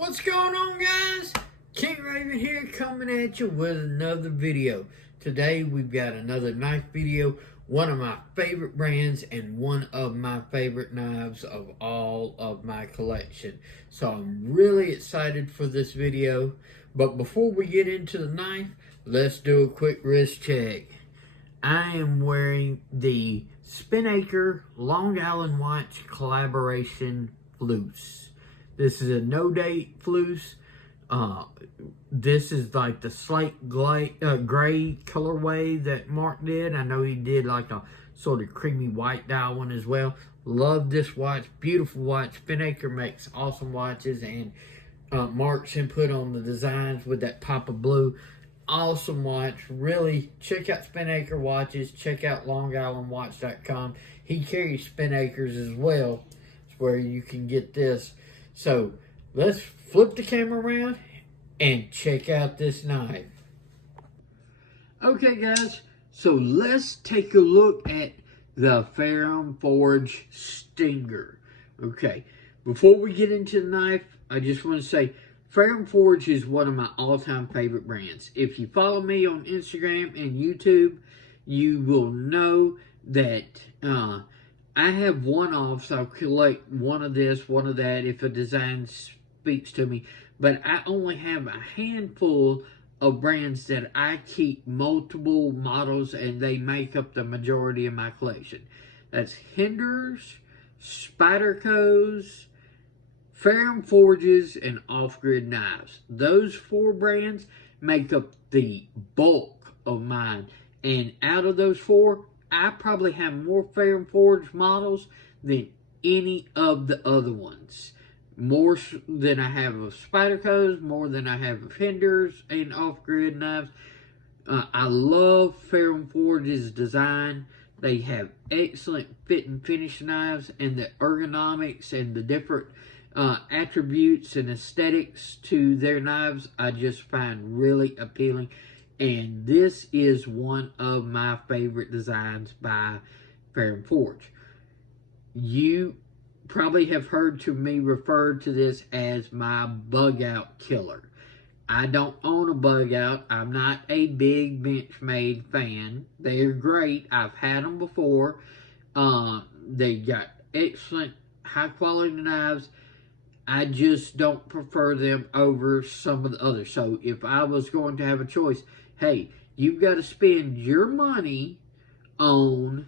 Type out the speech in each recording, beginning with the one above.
What's going on, guys? King Raven here, coming at you with another video. Today we've got another knife video, one of my favorite brands and one of my favorite knives of all of my collection. So I'm really excited for this video. But before we get into the knife, let's do a quick wrist check. I am wearing the Spinnaker Long Island Watch Collaboration Fluce. This is a no-date fluce. This is like the slate gray colorway that Mark did. I know he did like a sort of creamy white dial one as well. Love this watch. Beautiful watch. Spinnaker makes awesome watches. And Mark's input on the designs with that pop of blue. Awesome watch. Really, check out Spinnaker watches. Check out longislandwatch.com. He carries Spinnakers as well. It's where you can get this. So, let's flip the camera around and check out this knife. Okay, guys. So, let's take a look at the Ferrum Forge Stinger. Okay. Before we get into the knife, I just want to say, Ferrum Forge is one of my all-time favorite brands. If you follow me on Instagram and YouTube, you will know that I have one-offs. I'll collect one of this, one of that, if a design speaks to me. But I only have a handful of brands that I keep multiple models, and they make up the majority of my collection. That's Hinder's, Spyderco's, Ferrum Forges, and Off-Grid Knives. Those four brands make up the bulk of mine. And out of those four, I probably have more Ferrum Forge models than any of the other ones. More than I have of Spyderco's, more than I have of Hinder's and Off-Grid Knives. I love Ferrum Forge's design. They have excellent fit and finish knives, and the ergonomics and the different attributes and aesthetics to their knives I just find really appealing. And this is one of my favorite designs by Ferrum Forge. You probably have heard me refer to this as my Bugout killer. I don't own a Bugout. I'm not a big Benchmade fan. They're great. I've had them before. They got excellent high quality knives. I just don't prefer them over some of the others. So if I was going to have a choice, hey, you've got to spend your money on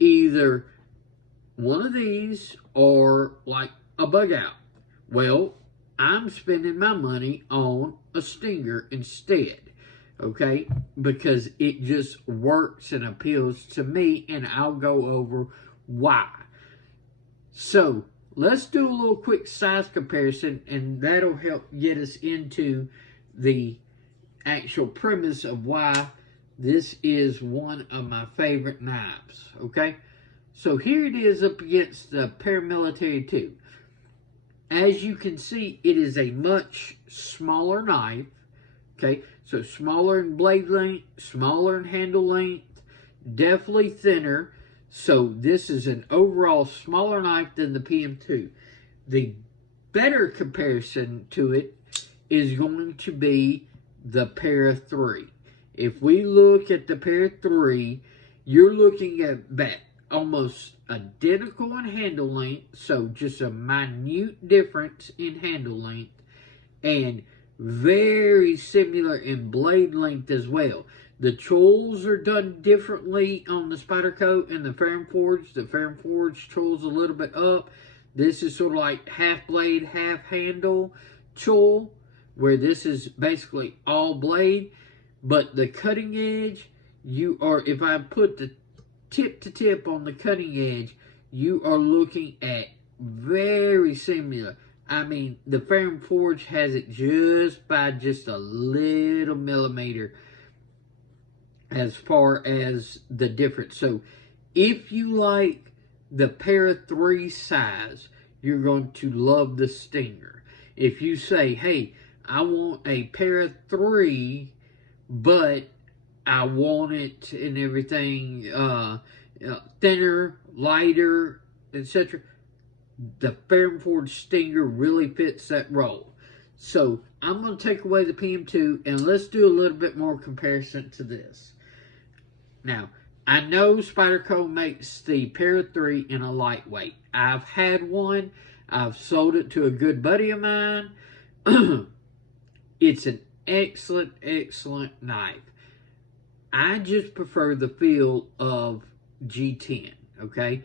either one of these or like a Bugout. Well, I'm spending my money on a Stinger instead, okay? Because it just works and appeals to me, and I'll go over why. So, let's do a little quick size comparison, and that'll help get us into the actual premise of why this is one of my favorite knives, okay? So here it is up against the Paramilitary 2. As you can see, it is a much smaller knife, okay? So smaller in blade length, smaller in handle length, definitely thinner. So this is an overall smaller knife than the PM2. The better comparison to it is going to be the Para 3. If we look at the Para 3, you're looking at almost identical in handle length, so just a minute difference in handle length, and very similar in blade length as well. The chulls are done differently on the Spyderco and the Ferrum Forge. The Ferrum Forge chul's a little bit up. This is sort of like half blade, half handle chull, where this is basically all blade. But the cutting edge, if I put the tip to tip on the cutting edge, you are looking at very similar. I mean, the Ferrum Forge has it just a little millimeter as far as the difference. So if you like the Para 3 size, you're going to love the Stinger. If you say, hey, I want a Para 3, but I want it and everything thinner, lighter, etc., the Ferrum Forge Stinger really fits that role. So I'm going to take away the PM2 and let's do a little bit more comparison to this. Now, I know Spyderco makes the Para 3 in a lightweight. I've had one. I've sold it to a good buddy of mine. It's an excellent, excellent knife. I just prefer the feel of G10, okay?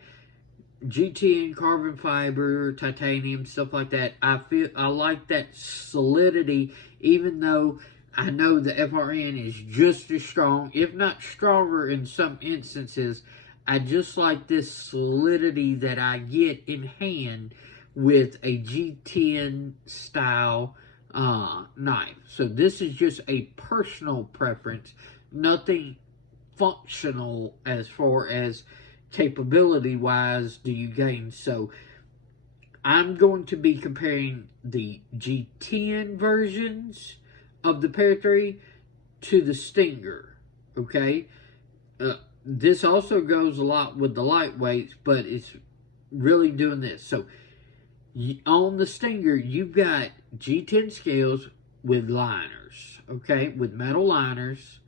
G10, carbon fiber, titanium, stuff like that. I like that solidity, even though I know the FRN is just as strong, if not stronger in some instances. I just like this solidity that I get in hand with a G10 style knife. So this is just a personal preference, nothing functional as far as capability wise do you gain. So I'm going to be comparing the G10 versions of the Para 3 to the Stinger, okay? This also goes a lot with the lightweights, but it's really doing this. So on the Stinger, you've got G10 scales with liners, okay? With metal liners.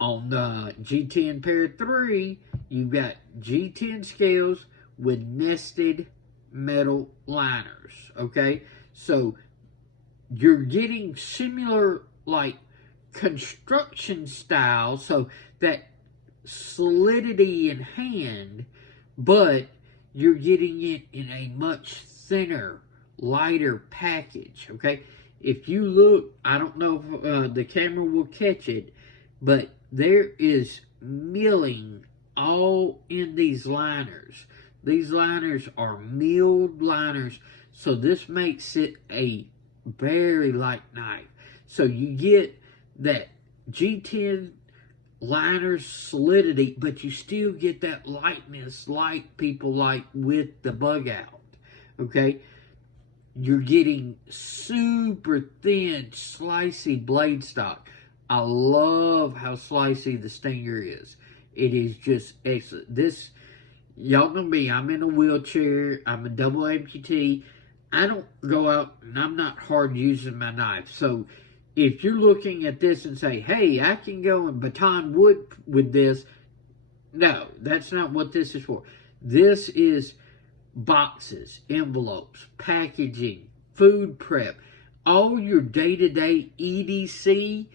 On the G10 Para 3, you've got G10 scales with nested metal liners, okay? So you're getting similar, like, construction style, so that solidity in hand, but you're getting it in a much thinner, lighter package, okay? If you look, I don't know if the camera will catch it, but there is milling all in these liners. These liners are milled liners, so this makes it a very light knife. So you get that G10 liner's solidity, but you still get that lightness like people like with the Bugout, okay? You're getting super thin, slicey blade stock. I love how slicey the Stinger is. It is just excellent. This, y'all know me, I'm in a wheelchair. I'm a double amputee. I don't go out and I'm not hard using my knife. So if you're looking at this and say, hey, I can go and baton wood with this, no, that's not what this is for. This is boxes, envelopes, packaging, food prep, all your day-to-day EDC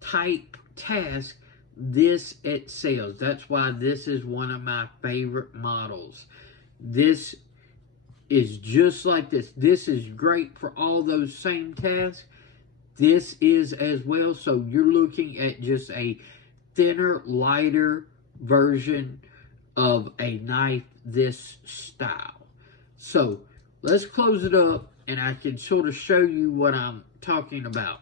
type task. This excels. That's why this is one of my favorite models. This is just like this. This is great for all those same tasks. This is as well. So you're looking at just a thinner, lighter version of a knife this style. So let's close it up and I can sort of show you what I'm talking about.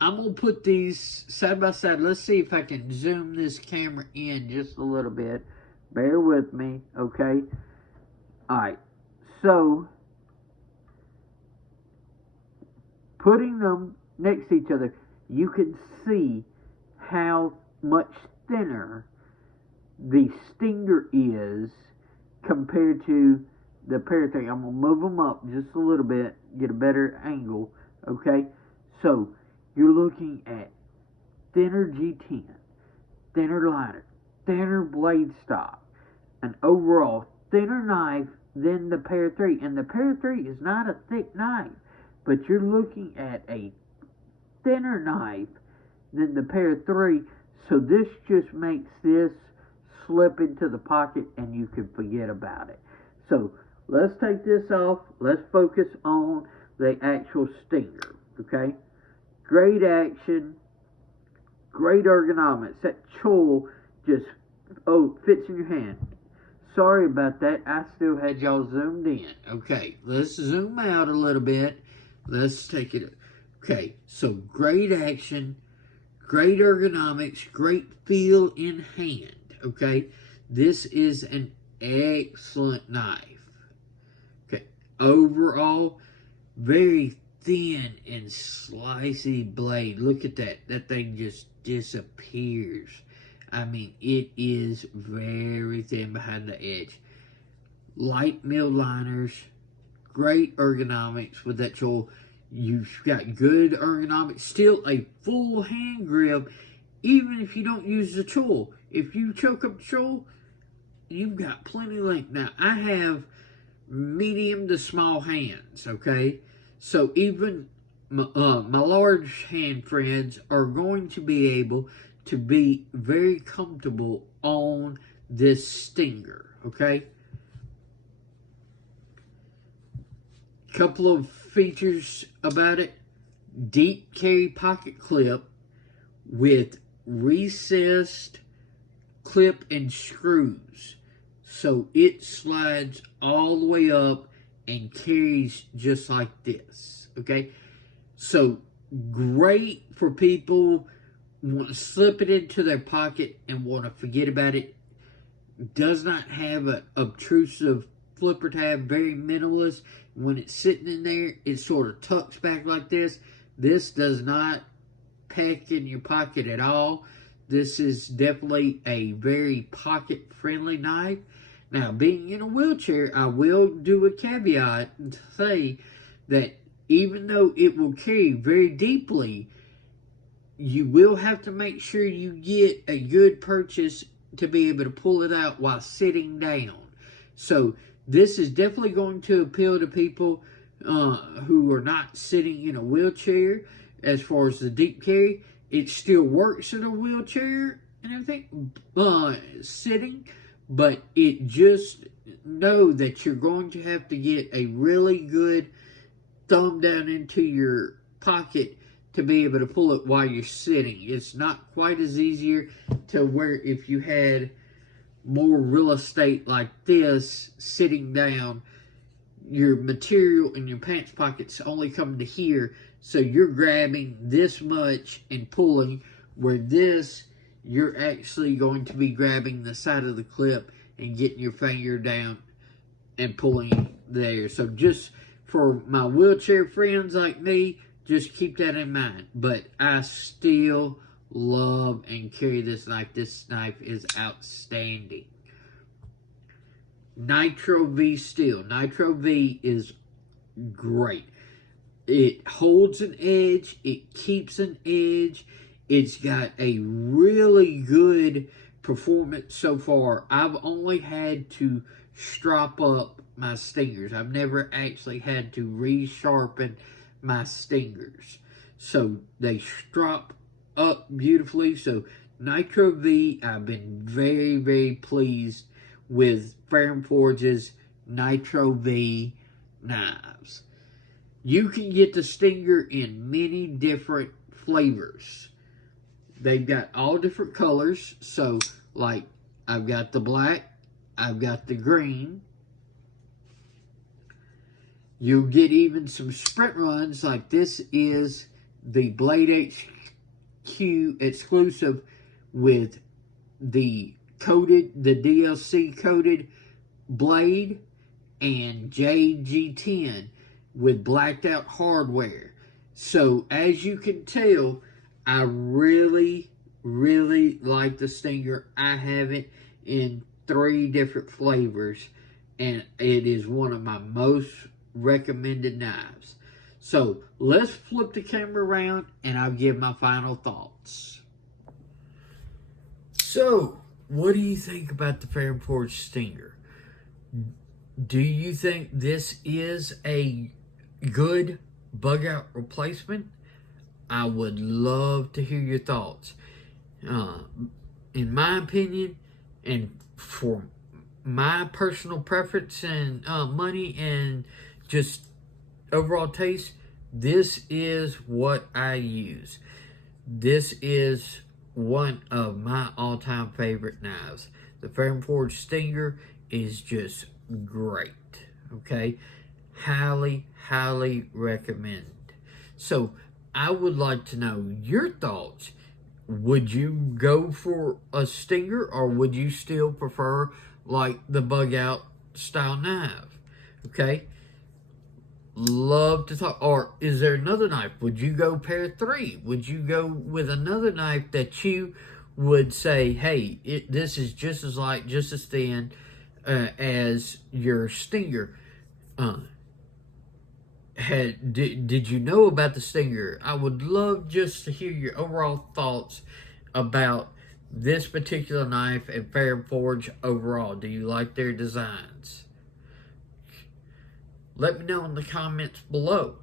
I'm going to put these side by side. Let's see if I can zoom this camera in just a little bit. Bear with me, okay? Alright, so putting them next to each other, you can see how much thinner the Stinger is compared to the Para 3. I'm going to move them up just a little bit, get a better angle, okay? So you're looking at thinner G10, thinner liner, thinner blade stock, an overall thinner knife than the Para 3. And the Para 3 is not a thick knife, but you're looking at a thinner knife than the Para 3. So this just makes this slip into the pocket and you can forget about it. So let's take this off. Let's focus on the actual Stinger, okay? Great action, great ergonomics. That choil just, fits in your hand. Sorry about that. I still had y'all zoomed in. Okay, let's zoom out a little bit. Let's take it. Okay, so great action, great ergonomics, great feel in hand. Okay, this is an excellent knife. Okay, overall, very thin and slicey blade. Look at that. That thing just disappears. I mean, it is very thin behind the edge. Light mill liners, great ergonomics with that tool. You've got good ergonomics, still a full hand grip, even if you don't use the tool. If you choke up the tool, you've got plenty of length. Now, I have medium to small hands, okay? So even my large hand friends are going to be able to be very comfortable on this Stinger, okay? Couple of features about it: deep carry pocket clip with recessed clip and screws, so it slides all the way up and carries just like this, okay? So great for people who want to slip it into their pocket and want to forget about it. Does not have an obtrusive flipper tab, very minimalist. When it's sitting in there, it sort of tucks back like this. This does not pack in your pocket at all. This is definitely a very pocket-friendly knife. Now, being in a wheelchair, I will do a caveat and say that even though it will carry very deeply, you will have to make sure you get a good purchase to be able to pull it out while sitting down. So this is definitely going to appeal to people who are not sitting in a wheelchair. As far as the deep carry, it still works in a wheelchair and everything, sitting, but it just know that you're going to have to get a really good thumb down into your pocket to be able to pull it while you're sitting. It's not quite as easier to where if you had more real estate like this sitting down, your material in your pants pockets only come to here, so you're grabbing this much and pulling, where this, you're actually going to be grabbing the side of the clip and getting your finger down and pulling there. So just for my wheelchair friends like me, just keep that in mind. But I still love and carry this knife. This knife is outstanding. Nitro V steel. Nitro V is great. It holds an edge. It keeps an edge. It's got a really good performance so far. I've only had to strop up my stingers. I've never actually had to resharpen my stingers. So they strop up beautifully. So Nitro V, I've been very, very pleased with Ferrum Forge's Nitro V knives. You can get the Stinger in many different flavors. They've got all different colors. So, like, I've got the black, I've got the green. You'll get even some sprint runs, like this is the Blade HQ exclusive with the DLC coated blade, and JG10 with blacked out hardware. So as you can tell, I really, really like the Stinger. I have it in 3 different flavors, and it is one of my most recommended knives. So let's flip the camera around and I'll give my final thoughts. So, what do you think about the Ferrum Forge Stinger? Do you think this is a good Bugout replacement? I would love to hear your thoughts. In my opinion, and for my personal preference and money and just overall taste, this is what I use. This is one of my all-time favorite knives. The Ferrum Forge Stinger is just great, okay? Highly, highly recommend. So, I would like to know your thoughts. Would you go for a Stinger, or would you still prefer, like, the Bugout style knife? Okay? Love to talk. Or is there another knife? Would you go pair 3? Would you go with another knife that you would say, hey, this is just as light, just as thin as your Stinger? did you know about the Stinger? I would love just to hear your overall thoughts about this particular knife and Ferrum Forge overall. Do you like their designs? Let me know in the comments below.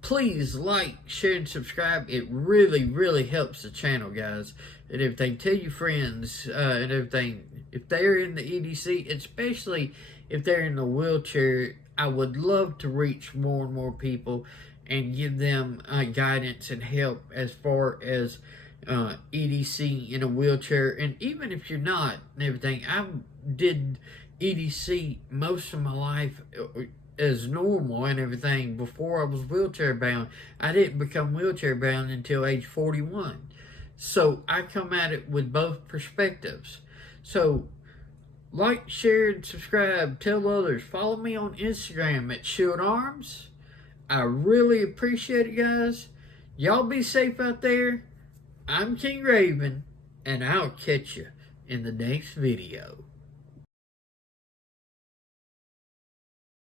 Please like, share, and subscribe. It really, really helps the channel, guys. And everything, tell your friends and everything. If they're in the EDC, especially if they're in the wheelchair, I would love to reach more and more people and give them guidance and help as far as EDC in a wheelchair. And even if you're not and everything, I did EDC most of my life as normal and everything before I was wheelchair bound. I didn't become wheelchair bound until age 41. So I come at it with both perspectives. So like, share, and subscribe. Tell others. Follow me on Instagram at Shield Arms. I really appreciate it, guys. Y'all be safe out there. I'm King Raven, and I'll catch you in the next video.